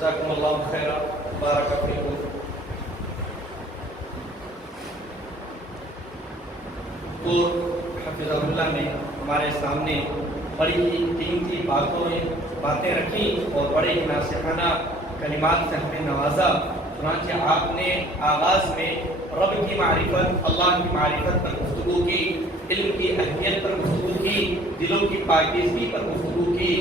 جزاکم اللہ خیرا، بارک فیکم۔ تو حفظہ اللہ نے ہمارے سامنے بڑی ہی قیمتی باتیں رکھیں اور بڑے ہی ناصحانہ کلمات سے ہمیں نوازا۔ چنانچہ آپ نے آغاز میں رب کی معرفت، اللہ کی معرفت پر گفتگو کی، علم کی اہمیت پر گفتگو کی، دلوں کی پاکیزگی پر گفتگو کی،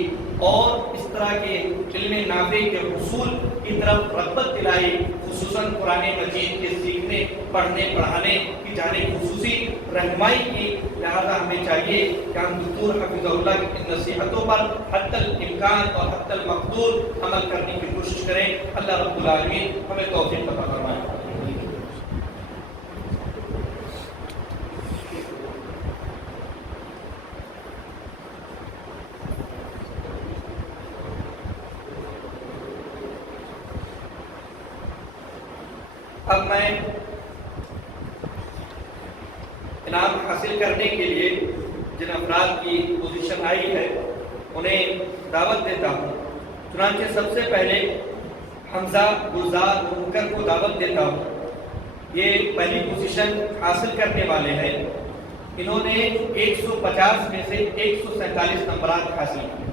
اور اس طرح کے علم نافع کے حصول کی طرف رغبت دلائی، خصوصاً قرآن مجید کے سیکھنے، پڑھنے، پڑھانے کی جانب خصوصی رہنمائی کی۔ لہذا ہمیں چاہیے کہ ہم دکتور حفظہ اللہ کی نصیحتوں پر حتی الامکان اور حتی المقدور عمل کرنے کی کوشش کریں۔ اللہ رب العالمین ہمیں توفیق عطا فرمائے۔ اب میں انعام حاصل کرنے کے لیے جن افراد کی پوزیشن آئی ہے انہیں دعوت دیتا ہوں۔ چنانچہ سب سے پہلے حمزہ گلزار منکر کو دعوت دیتا ہوں۔ یہ پہلی پوزیشن حاصل کرنے والے ہیں۔ انہوں نے 150 میں سے 147 نمبرات حاصل کیے۔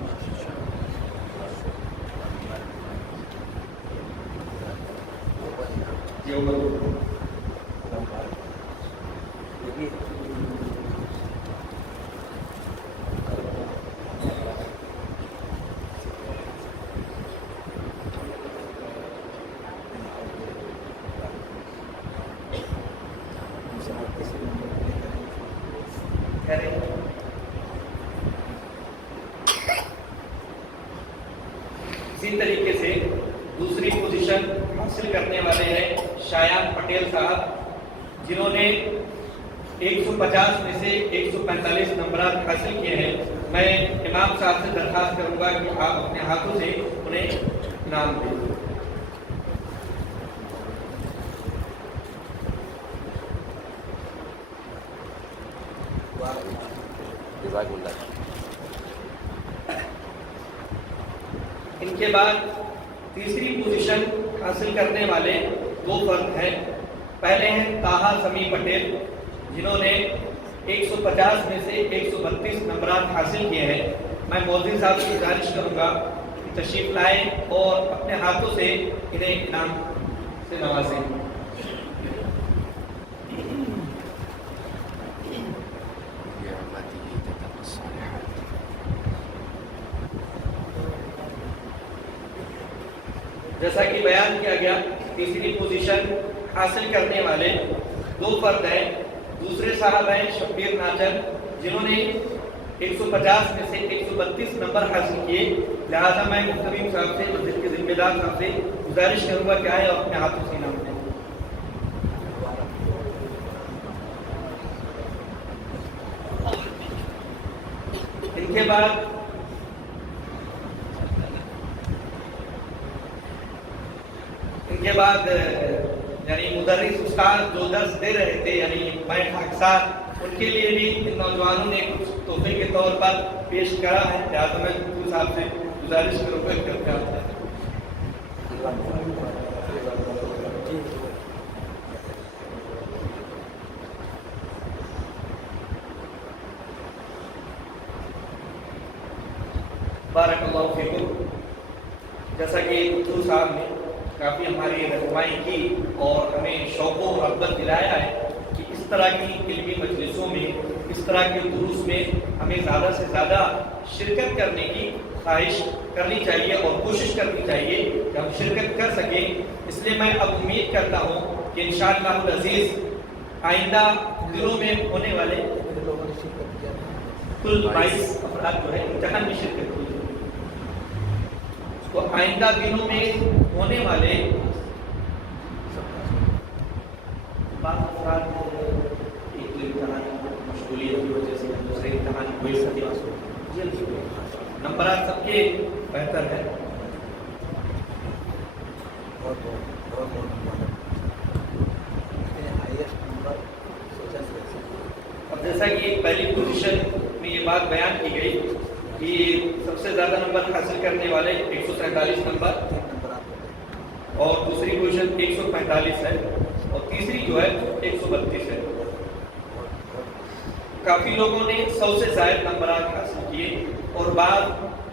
اسی طریقے سے دوسری پوزیشن حاصل کرنے والے ہیں شایان پٹیل صاحب، جنہوں نے 150 میں سے 145 نمبرات حاصل کیے ہیں۔ میں امام صاحب سے درخواست کروں گا کہ آپ اپنے ہاتھوں سے انہیں انعام دیں۔ ان کے بعد تیسری پوزیشن حاصل کرنے والے دو فرد ہیں۔ پہلے ہیں طاہا سمیع پٹیل، جنہوں نے 150 میں سے 132 نمبرات حاصل کیے ہیں۔ میں مولوی صاحب سے گزارش کروں گا کہ تشریف لائیں اور اپنے ہاتھوں سے انہیں انعام سے نوازیں۔ جیسا کہ بیان کیا گیا، تیسری پوزیشن حاصل کرنے والے دو فرد ہیں۔ دوسرے صاحب ہیں شبیر ناچر، جنہوں نے 150 میں سے 132 نمبر حاصل کیے۔ لہذا میں محترم صاحب سے، مسجد کے ذمہ دار صاحب سے گزارش کروں گا کہ آئے اور اپنے ہاتھوں سے انعام دیں۔ ان کے بعد یعنی مدرس استاد جو درس دے رہے تھے، یعنی میں خاکسار، ان کے لیے بھی ان نوجوانوں نے کچھ تحفے کے طور پر پیش کرا ہے۔ لہٰذا میں دکتور صاحب سے گزارش کروں گا کہ کیا ہوتا ہے۔ بارک اللہ فیکم۔ جیسا کہ دکتور صاحب نے کافی ہماری رہنمائی کی اور ہمیں شوق و رغبت دلایا ہے کہ اس طرح کی علمی مجلسوں میں، اس طرح کے دروس میں ہمیں زیادہ سے زیادہ شرکت کرنے کی خواہش کرنی چاہیے اور کوشش کرنی چاہیے کہ ہم شرکت کر سکیں۔ اس لیے میں اب امید کرتا ہوں کہ انشاءاللہ العزیز آئندہ دنوں میں ہونے والے کل 22 افراد جو ہے امتحان میں شرکت کی، تو آئندہ دنوں میں ہونے والے بعض افراد ایک تو امتحان مشغولیت کی وجہ سے دوسرے امتحان ہوئی سکتے، نمبرات سب کے بہتر ہے۔ اب جیسا کہ پہلی پوزیشن میں یہ بات بیان کی گئی کہ سب سے زیادہ نمبر حاصل کرنے والے 147 نمبر اور دوسری پوزیشن 145 ہے اور تیسری جو ہے 132 ہے۔ کافی لوگوں نے 100 سے زائد نمبرات حاصل کیے اور بعض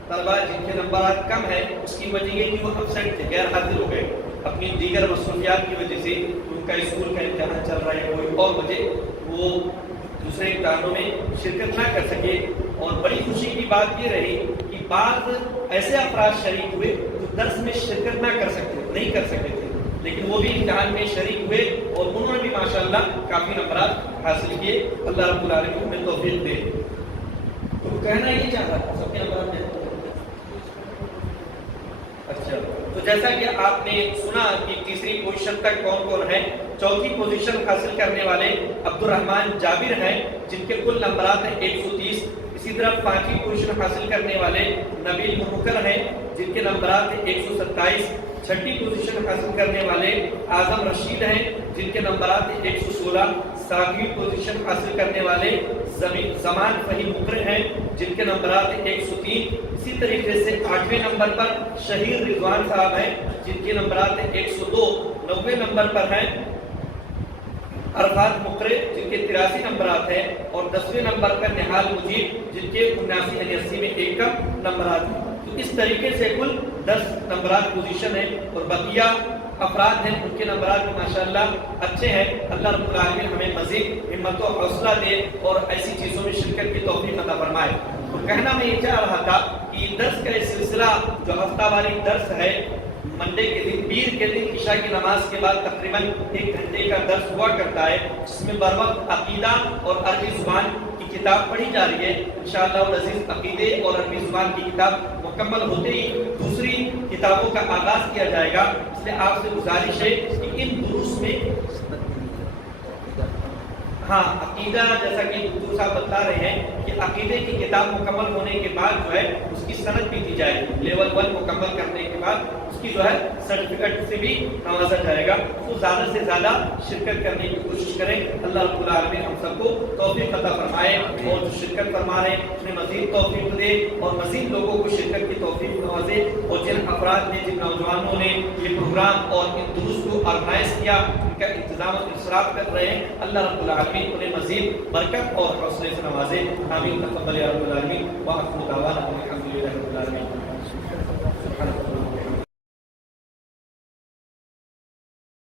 طلبا جن کے نمبرات کم ہیں اس کی وجہ یہ کہ وہ ابسینٹ تھے، غیر حاضر ہو گئے اپنی دیگر مصروفیات کی وجہ سے، ان کا اسکول کا امتحان چل رہا ہے، کوئی اور وجہ وہ دوسرے امتحانوں میں شرکت نہ کر سکے۔ اور بڑی خوشی کی بات یہ رہی کہ بعض ایسے افراد شریک ہوئے جو درس میں شرکت نہیں کر سکتے تھے، لیکن وہ بھی امتحان میں شریک ہوئے اور انہوں نے بھی ماشاءاللہ کافی نمبرات حاصل کیے۔ اللہ رب العالمین ہمیں توفیق دے۔ تو کہنا یہ چاہ رہا تھا سب کے نمبرات دے۔ اچھا، تو جیسا کہ آپ نے سنا کہ تیسری پوزیشن تک کون کون ہے، چوتھی پوزیشن حاصل کرنے والے عبد الرحمن جابر ہیں جن کے کل نمبرات ہیں 130۔ اسی طرح پانچویں پوزیشن حاصل کرنے والے نبیل مبکر ہیں جن کے نمبرات ہیں 127۔ چھٹی پوزیشن حاصل کرنے والے اعظم رشید ہیں جن کے نمبرات ہیں 116۔ ساتویں پوزیشن حاصل کرنے والے زمان فہیم مقر ہیں جن کے نمبرات ہیں 103۔ اسی طریقے سے 8ویں نمبر پر شہیر رضوان صاحب ہیں جن کے نمبرات ہیں 102۔ 9ویں نمبر پر ہیں عرفات مقرے جن کے 83 نمبرات ہیں، اور 10ویں نمبر پر نہال مجید جن کے 79 یعنی 80 میں ایک کا نمبرات ہیں۔ تو اس طریقے سے کل 10 نمبرات پوزیشن ہیں اور بقیہ افراد ہیں ان کے نمبرات ماشاءاللہ اچھے ہیں۔ اللہ رب العالمین ہمیں مزید ہمت و حوصلہ دے اور ایسی چیزوں میں شرکت کی توفیق عطا فرمائے۔ تو کہنا میں یہ چاہ رہا تھا کہ درس کا یہ سلسلہ جو ہفتہ واری درس ہے، منڈے کے دن پیر کے دن عشاء کی نماز کے بعد تقریباً 1 گھنٹے کا درس ہوا کرتا ہے، جس میں بر وقت عقیدہ اور عربی زبان کی کتاب پڑھی جا رہی ہے۔ انشاءاللہ العزیز عقیدے اور عربی زبان کی کتاب مکمل ہوتے ہی دوسری کتابوں کا آغاز کیا جائے گا۔ اس لیے آپ سے گزارش ہے کہ ان دروس میں عقیدہ، جیسا کہ دکتور صاحب بتا رہے ہیں کہ عقیدے کی کتاب مکمل ہونے کے بعد جو ہے اس کی سند بھی دی جائے گی، لیول 1 مکمل کرنے کے بعد اس کی جو ہے سرٹیفکیٹ سے بھی نوازا جائے گا۔ تو زیادہ سے زیادہ شرکت کرنے کی کوشش کریں۔ اللہ رب العالمین ہم سب کو توفیق عطا فرمائے اور جو شرکت فرما رہے ہیں انہیں مزید توفیق دے اور مزید لوگوں کو شرکت کی توفیق نوازے، اور جن افراد نے، جن نوجوانوں نے یہ پروگرام اور ان دروس کو آرگنائز کیا، ان کا انتظام و انصراف کر رہے ہیں، اللہ رب العالمین انہیں مزید برکت اور حوصلے سے نوازے۔ آمین تقبل یا رب العالمین۔ وآخر دعوانا الحمد للہ رب العالمین۔